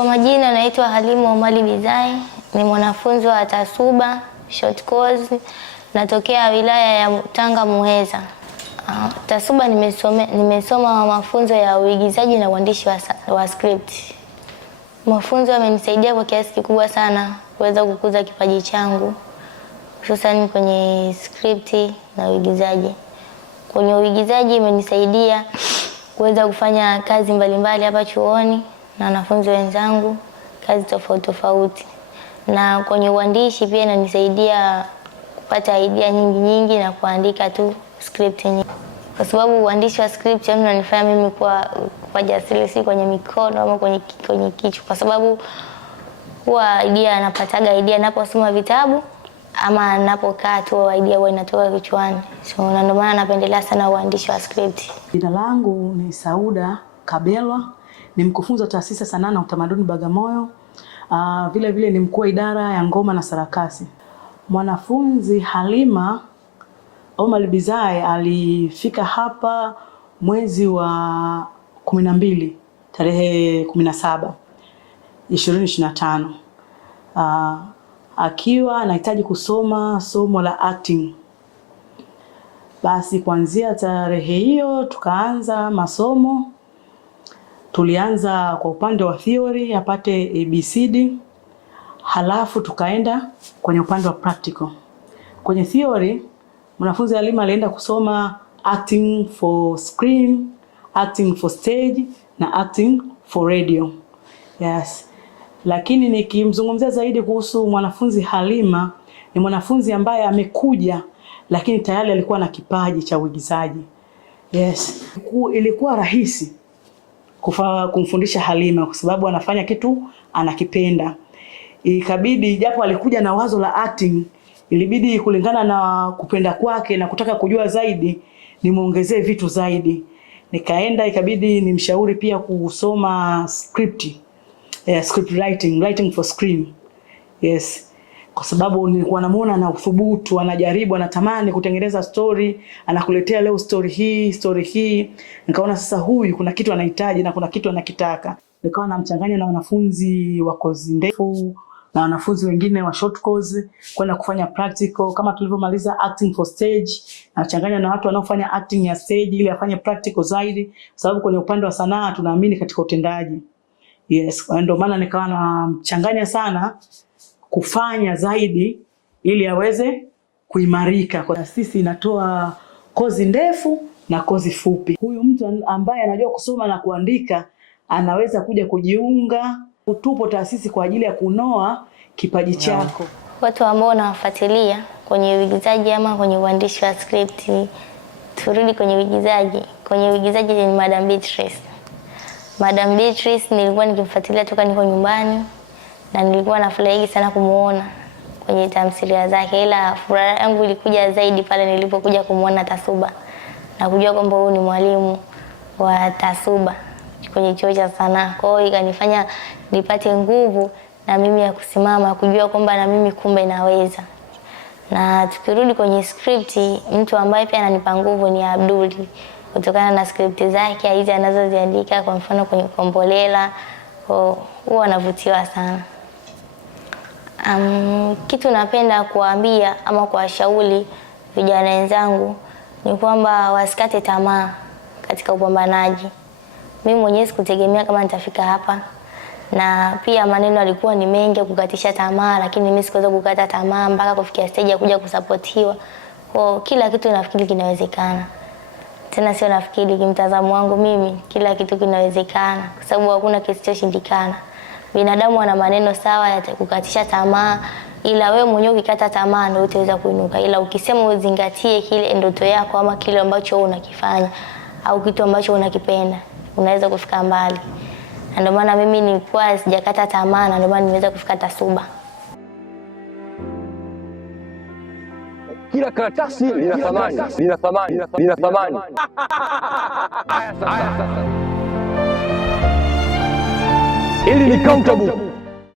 Kwa majina naitwa Halimu Omari Bizai, ni mwanafunzi wa Tasuba short course, natokea wilaya ya Tanga Muheza. Tasuba nimesoma mafunzo ya uigizaji na uandishi wa script. Mafunzo yamenisaidia kwa kiasi kikubwa sana kuweza kukuza kipaji changu, hususan kwenye script na uigizaji. Kwenye uigizaji imenisaidia kuweza kufanya kazi mbalimbali hapa chuoni na wanafunzi wenzangu, kazi tofauti tofauti. Na kwenye uandishi pia inanisaidia kupata idea nyingi na kuandika tu script nyingi. Kwa sababu uandishi wa script unanifanya mimi kwa jasiri, si kwenye mikono ama kwenye kichwa, kwa sababu huwa napataga idea naposoma vitabu ama napokaa tu idea huwa inatoka kichwani. So ndio maana napendelea sana uandishi wa script. Jina langu ni Sauda Kabelwa, ni mkufunzi wa taasisi ya sanaa na utamaduni Bagamoyo. Vile vile ni mkuu wa idara ya ngoma na sarakasi. Mwanafunzi Halima Omari Bizai alifika hapa mwezi wa 12 tarehe 17 2025, akiwa anahitaji kusoma somo la acting. Basi kuanzia tarehe hiyo tukaanza masomo. Tulianza kwa upande wa theory apate ABCD, halafu tukaenda kwenye upande wa practical. Kwenye theory mwanafunzi Halima alienda kusoma acting for screen, acting for stage na acting for radio. Yes. Lakini nikimzungumzia zaidi kuhusu mwanafunzi Halima, ni mwanafunzi ambaye amekuja lakini tayari alikuwa na kipaji cha uigizaji. Yes. Ilikuwa rahisi kumfundisha Halima kwa sababu anafanya kitu anakipenda. Ikabidi japo alikuja na wazo la acting, ilibidi kulingana na kupenda kwake na kutaka kujua zaidi nimuongezee vitu zaidi. Nikaenda ikabidi nimshauri pia kusoma script writing for screen. Yes. Kwa sababu nilikuwa namuona na uthubutu, anajaribu, anatamani kutengeneza story, anakuletea leo story hii. Nikaona sasa huyu kuna kitu anahitaji na kuna kitu anakitaka. Nikawa namchanganya na wanafunzi wa kozi ndefu na wanafunzi wengine wa short course kwenda kufanya practical. Kama tulivyomaliza acting for stage, nachanganya na watu wanaofanya acting ya stage ili afanye practical zaidi, kwa sababu kwenye upande wa sanaa tunaamini katika utendaji. Yes, ndio maana nikawa namchanganya sana kufanya zaidi ili aweze kuimarika. Kwa sisi inatoa kozi ndefu na kozi fupi. Huyu mtu ambaye anajua kusoma na kuandika anaweza kuja kujiunga. Tupo taasisi kwa ajili ya kunoa kipaji chako. Watu ambao wanafuatilia kwenye uigizaji ama kwenye uandishi wa script, turudi kwenye uigizaji. Kwenye uigizaji ni Madam Beatrice. Madam Beatrice nilikuwa nikimfuatilia toka niko nyumbani na nilikuwa nafurahi sana kumuona kwenye tamthilia zake, ila furaha yangu ilikuja zaidi pale nilipokuja kumuona Tasuba na kujua kwamba huyu ni mwalimu wa Tasuba kwenye chuo cha sanaa. Kwa hiyo ikanifanya nipate nguvu na mimi ya kusimama, kujua kwamba na mimi kumbe naweza. Na tukirudi kwenye script, mtu ambaye pia ananipa nguvu ni Abduli, kutokana na script zake hizi anazoziandika, kwa mfano kwenye Kombolela, huwa anavutiwa sana. Kitu napenda kuambia ama kuwashauri vijana wenzangu ni kwamba wasikate tamaa katika upambanaji. Mimi mwenyewe sikutegemea kama nitafika hapa, na pia maneno yalikuwa ni mengi kukatisha tamaa, lakini mimi sikuweza kukata tamaa mpaka kufikia stage ya kuja kusapotiwa. Kwa kila kitu nafikiri kinawezekana. Tena sio nafikiri, kimtazamo wangu mimi kila kitu kinawezekana, kwa sababu hakuna kisichoshindikana. Binadamu ana maneno sawa ya kukatisha tamaa, ila wewe mwenyewe ukikata tamaa ndio utaweza kuinuka. Ila ukisema uzingatie kile ndoto yako ama kile ambacho unakifanya au kitu ambacho unakipenda, unaweza kufika mbali. Na ndio maana mimi nilikuwa sijakata tamaa, na ndio maana nimeweza kufika Tasuba. Kila karatasi lina thamani. Haya sasa. Ili ni countable.